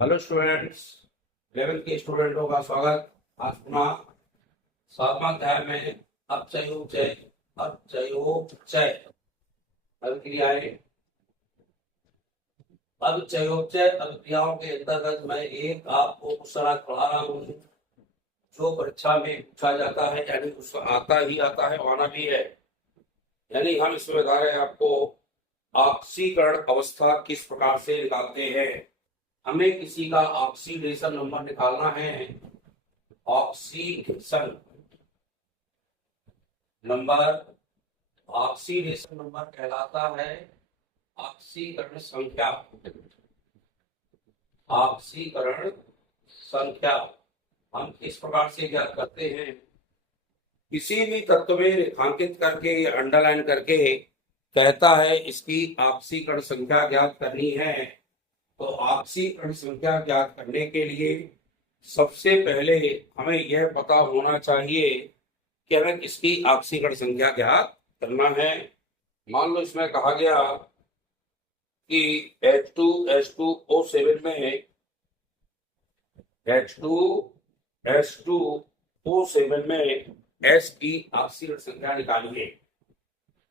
Hello students, 11th के स्टूडेंटों का स्वागत। आज पुनः 7वां अध्याय में अपचयोपचय अपचयोपचय अभिक्रियाएं अपचयोपचय अभिक्रियाओं के अंतर्गत मैं एक आपको क्वेश्चन आज पढ़ा रहा हूँ जो परीक्षा में पूछा जाता है, यानी उसका आता ही आता है, आना भी है। यानी हम इसमें बता रहे हैं आपको ऑक्सीकरण अवस्था किस प्रकार से निकालते हैं। हमें किसी का ऑक्सीडेशन नंबर निकालना है। ऑक्सीडेशन नंबर ऑक्सीडेशन नंबर कहलाता है ऑक्सीकरण संख्या। ऑक्सीकरण संख्या हम किस प्रकार से ज्ञात करते हैं? किसी भी तत्व में रेखांकित करके या अंडरलाइन करके कहता है इसकी ऑक्सीकरण संख्या ज्ञात करनी है। तो ऑक्सीकरण संख्या ज्ञात करने के लिए सबसे पहले हमें यह पता होना चाहिए कि हमें किसकी ऑक्सीकरण संख्या ज्ञात करना है। मान लो इसमें कहा गया कि H2H2O7 में H2H2O7 में S की ऑक्सीकरण संख्या निकालिए।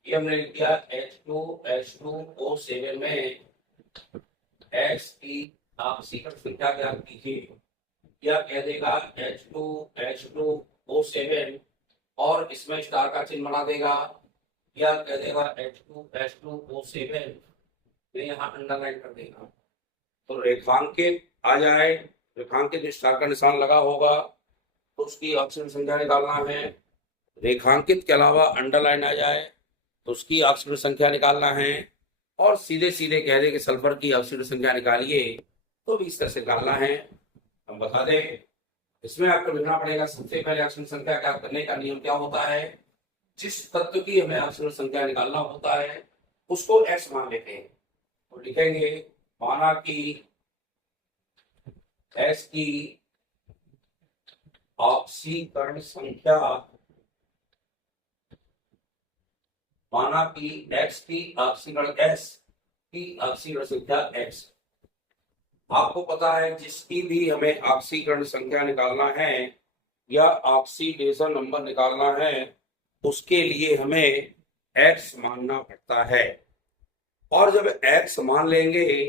ये हमने लिख दिया H2H2O7 में S की ऑक्सीकरण संख्या ज्ञात कीजिए। यह कह देगा H2H2O7 और इसमें स्टार का चिन्ह बना देगा। यह कह देगा H2H2O7 यहाँ अंडरलाइन कर देगा। तो रेखांकित आ जाए, रेखांकित स्टार का निशान लगा होगा तो उसकी ऑक्सीकरण संख्या निकालना है। रेखांकित के अलावा अंडरलाइन आ जाए तो उसकी ऑक्सीकरण संख्या निकालना है। और सीधे सीधे कह दे कि सल्फर की ऑक्सीकरण संख्या निकालिए तो भी इस तरह से निकालना है। हम बता दें, इसमें आपको लिखना पड़ेगा सबसे पहले ऑक्सीजन संख्या ज्ञात करने का नियम क्या होता है। जिस तत्व की हमें ऑक्सीजन संख्या निकालना होता है उसको एक्स मान लेते हैं। तो लिखेंगे माना कि एस की ऑक्सीकरण संख्या, माना कि एक्स की ऑक्सीकरण एस की ऑक्सीकरण संख्या एक्स। आपको पता है जिसकी भी हमें ऑक्सीकरण संख्या निकालना है या ऑक्सीडेशन नंबर निकालना है उसके लिए हमें x मानना पड़ता है। और जब x मान लेंगे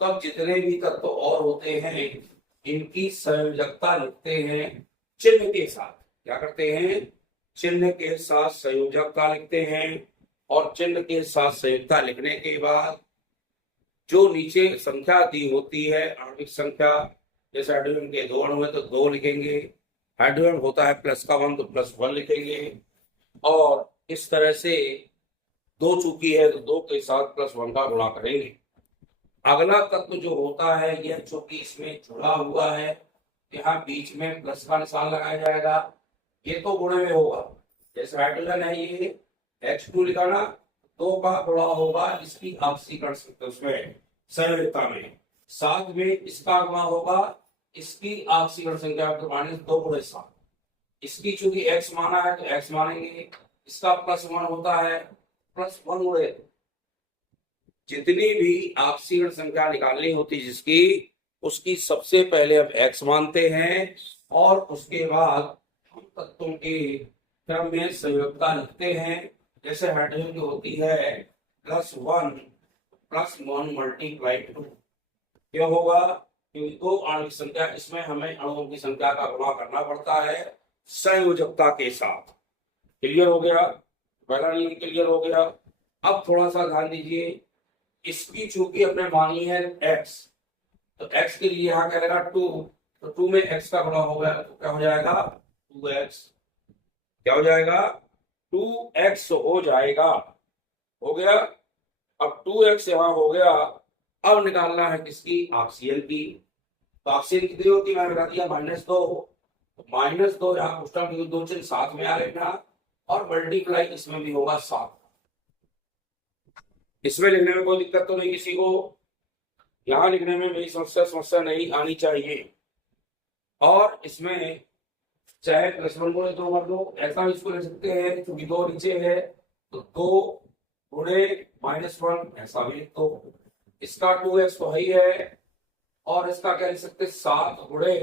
तब जितने भी तत्व और होते हैं इनकी संयोजकता लिखते हैं चिन्ह के साथ। क्या करते हैं? चिन्ह के साथ संयोजकता लिखते हैं। और चिन्ह के साथ संयोजकता लिखने के बाद जो नीचे संख्या दी होती है आणविक संख्या, जैसे हाइड्रोजन के 2 अणु है तो 2 लिखेंगे। हाइड्रोजन होता है +1 तो +1 लिखेंगे। और इस तरह से 2 चूंकि है तो 2 के साथ +1 का गुणा करेंगे। अगला तत्व जो होता है यह चूंकि इसमें जुड़ा हुआ है, यहाँ बीच में प्लस का निशान लगाया जाएगा। ये तो गुणे में होगा, जैसे हाइड्रोजन है ये H2 लिखाना, 2 का गुणा होगा इसकी ऑक्सीकरण संख्या उसमें संयोजकता में, साथ में इसका गुणा होगा इसकी ऑक्सीकरण संख्या तो -2 गुणे 7। इसकी चूंकि x माना है तो x मानेंगे, इसका +1 होता है +1 गुणे। जितनी भी ऑक्सीकरण संख्या निकालनी होती जिसकी, उसकी सबसे पहले हम x मानते हैं और उसके बाद हम तत्वों के क्रम में संयोजकता लिखते हैं। जैसे हाइड्रोजन की होती है +1 +1 × 2। क्या होगा? क्योंकि 2 आणविक संख्या, इसमें हमें अणुओं की संख्या का गुणा करना पड़ता है संयोजकता के साथ। क्लियर हो गया? पहला नियम क्लियर हो गया। अब थोड़ा सा ध्यान दीजिए, इसकी चूंकि अपने मानी है x, तो x के लिए यहाँ क्या लगा 2, तो 2 में x का गुणा हो गया तो क्या हो जाएगा 2x। क्या हो जाएगा? 2x हो जाएगा। हो गया। अब 2x यहाँ हो गया। अब निकालना है किसकी? ऑक्सीजन की। तो ऑक्सीजन कितनी होती है? मैंने बता दिया -2। -2 यहाँ उष्णता 2 चिन्ह साथ में आ लेना और मल्टीप्लाई इसमें भी होगा 7। इसमें लिखने में कोई दिक्कत तो नहीं किसी को? यहाँ लिखने में मेरी समस्या नहीं आनी चाहिए। और इसमें चाहे +1 गुणे 2 कर दो, ऐसा इसको लिख सकते हैं क्योंकि 2 नीचे है तो 2 गुणे -1 ऐसा भी लिख दो। इसका 2x तो है ही है और इसका क्या लिख सकते 7 गुणे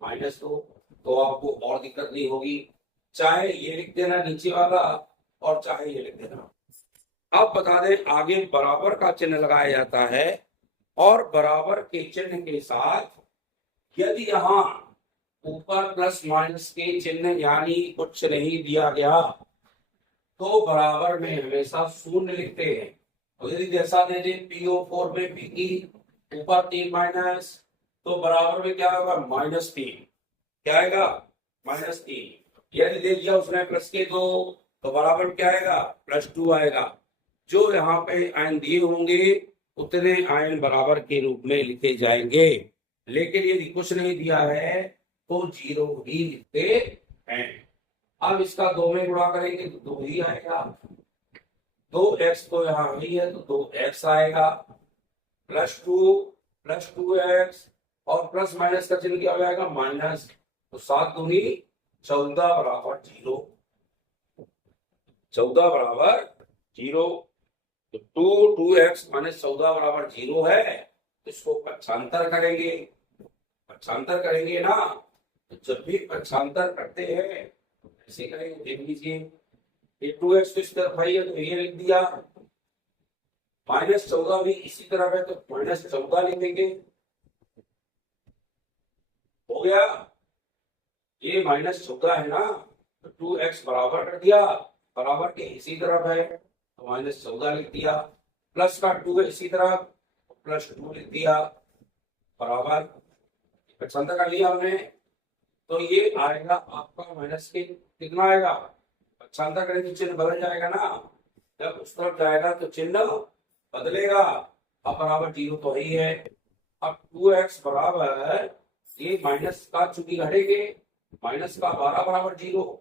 -2, तो आपको और दिक्कत नहीं होगी। चाहे ये लिख देना नीचे वाला और चाहे ये लिख देना। अब बता दें आगे बराबर का चिन्ह लगाया जाता है और बराबर के चिन्ह के साथ यदि यहां ऊपर प्लस माइनस के चिन्ह यानी कुछ नहीं दिया गया तो बराबर में हमेशा शून्य लिखते हैं। तो यदि जैसा दे दे PO4 में P की ऊपर 3 माइनस, तो बराबर में क्या होगा -3, क्या आएगा -3। यदि दे दिया उसने प्लस के 2 तो बराबर क्या आएगा +2 आएगा। जो यहाँ पे आयन दिए होंगे उतने आयन बराबर के रूप में लिखे जाएंगे, लेकिन यदि कुछ नहीं दिया है तो 0 ही लिखते हैं। अब इसका 2 में गुणा करेंगे तो 2 ही आएगा, 2x तो यहाँ ही है तो 2x आएगा, +2 +2x और प्लस माइनस का चिन्ह क्या हो जाएगा माइनस, तो 7 दूनी 14 बराबर 0, 14 बराबर 0। तो 2x - 14 बराबर 0 है, तो इसको पक्षांतर करेंगे, पक्षांतर करेंगे ना। तो जब भी पक्षांतर करते हैं ऐसे करेंगे, देख लीजिए ये 2x तो इस तरफ है तो ये लिख दिया, -14 भी इसी तरफ है तो -14 लिख देंगे, हो गया। ये -14 है ना, तो 2x बराबर कर दिया, बराबर के इसी तरफ है तो -14 लिख दिया, प्लस का 2 है इसी तरफ +2 लिख दिया, बराबर पक्षांतर कर लिया हमने। तो ये आएगा आपका माइनस के कितना आएगा, पक्षांतर करें तो चिन्ह बदल जाएगा ना, जब उस तरफ जाएगा तो चिन्ह बदलेगा। अब बराबर 0 तो ही है। अब 2x बराबर ये माइनस का चूंकि घटेंगे माइनस का 12 बराबर 0,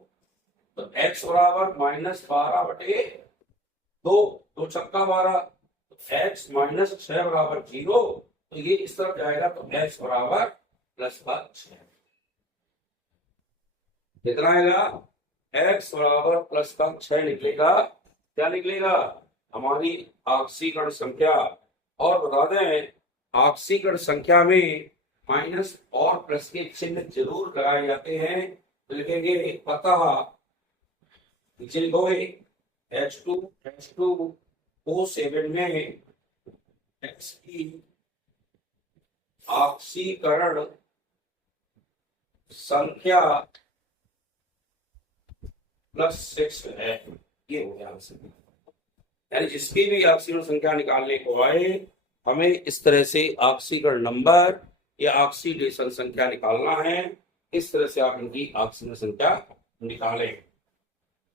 तो x बराबर -12/2, 2 छक्का 12, तो x -6 बराबर 0, तो ये इस तरफ जाएगा तो x बराबर +6, कितना आएगा x बराबर +6 निकलेगा। क्या निकलेगा हमारी ऑक्सीकरण संख्या। और बता दें ऑक्सीकरण संख्या में माइनस और प्लस के चिन्ह जरूर लगाए जाते हैं, तो लिखेंगे अतः नीचे लिखोगे H2O7 में X की ऑक्सीकरण संख्या +6 है। ये हो गया आंसर। यानी जिसकी भी ऑक्सीकरण संख्या निकालने को आए हमें इस तरह से ऑक्सीकरण नंबर या ऑक्सीडेशन संख्या निकालना है। इस तरह से आप इनकी ऑक्सीकरण संख्या निकालें।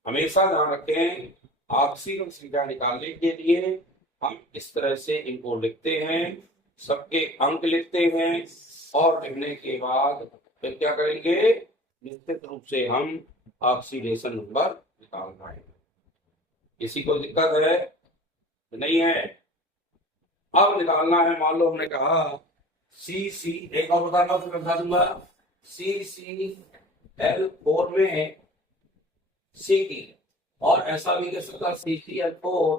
हमेशा ध्यान रखें ऑक्सीकरण संख्या निकालने के लिए हम इस तरह से इनको लिखते हैं, सबके अंक लिखते हैं और लिखने के बाद फिर क्या करेंगे निश्चित रूप से हम ऑक्सीडेशन नंबर निकाल पाएंगे। किसी को दिक्कत है नहीं है? अब निकालना है, मान लो हमने कहा CC, एक और बता दूंगा CCl4 में C की, और ऐसा भी कह सकता CCl4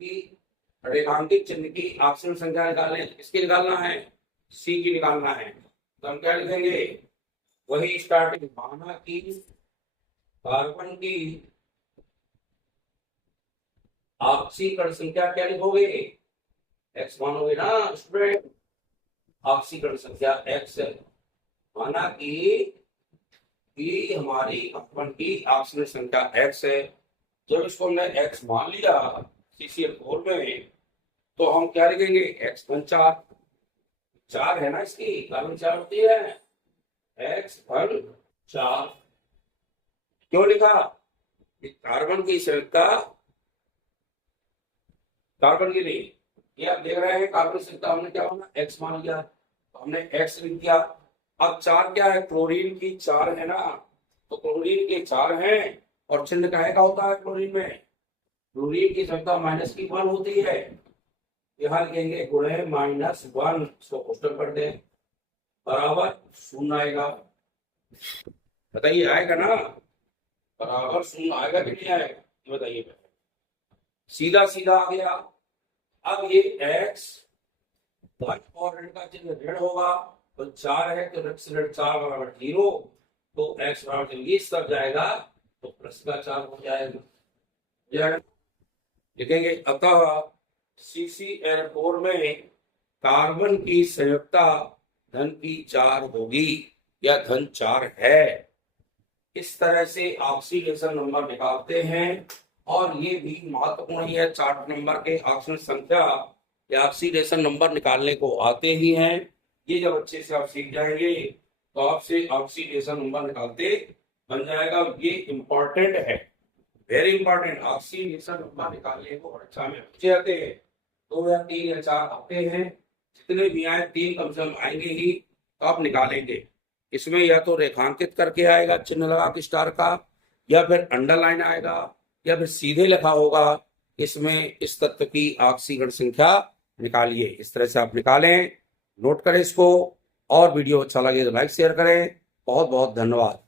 की रेखांकित चिन्ह की ऑक्सीजन संख्या निकालने, किसकी निकालना है C की निकालना है। तो हम क्या लिखेंगे वही स्टार्टिंग, माना कि कार्बन की ऑक्सीकरण संख्या क्या लिखोगे x मानोगे ना स्टूडेंट, ऑक्सीकरण संख्या x है। माना कि हमारी कार्बन की ऑक्सीकरण संख्या x है। जब इसको हमने x मान लिया CCl4 में, तो हम क्या लिखेंगे x घन 4 है ना, इसकी कार्बन 4 होती है, x घन 4 क्यों लिखा, कार्बन की संख्या, कार्बन की नहीं, ये आप देख रहे हैं कार्बन संख्या हमने क्या होना x मान लिया, तो हमने x लिख दिया। अब 4 क्या है, क्लोरीन की 4 है ना, तो क्लोरीन के 4 हैं और चिन्ह काहे का होता है क्लोरीन में, क्लोरीन की संख्या -1 होती है, यहाँ लिखेंगे गुणे -1, इसको कोष्टक कर दें, बराबर 0 आएगा। बताइए आएगा ना, बराबर 0 आएगा कि नहीं आएगा, बताइए। सीधा सीधा आ गया। अब ये x वन और ऋण का चिन्ह ऋण होगा, तो 4 है तो ऋण से ऋण 4 बराबर 0, तो x बराबर 20 तक जाएगा तो प्लस का 4 हो जाएगा। लिखेंगे अतः CCl4 में कार्बन की संयुक्ता धन की 4 होगी या धन 4 है। इस तरह से ऑक्सीडेशन नंबर निकालते हैं और ये भी महत्वपूर्ण है, चार्ट नंबर के ऑक्सीजन संख्या या ऑक्सीडेशन नंबर निकालने को आते ही हैं। ये जब अच्छे से आप सीख जाएंगे तो आपसे ऑक्सीडेशन नंबर निकालते बन जाएगा। ये इंपॉर्टेंट है, वेरी इंपॉर्टेंट। ऑक्सीडेशन नंबर निकालने को परीक्षा में पूछे जाते हैं, 2 या 3 या 4 आते हैं, जितने भी आए 3 कम से कम आएंगे ही, तो आप निकालेंगे। इसमें या तो रेखांकित करके आएगा चिन्ह लगा के स्टार का, या फिर अंडरलाइन आएगा, या फिर सीधे लिखा होगा इसमें इस तत्व की ऑक्सीकरण संख्या निकालिए। इस तरह से आप निकालें, नोट करें इसको, और वीडियो अच्छा लगे तो लाइक शेयर करें। बहुत बहुत धन्यवाद।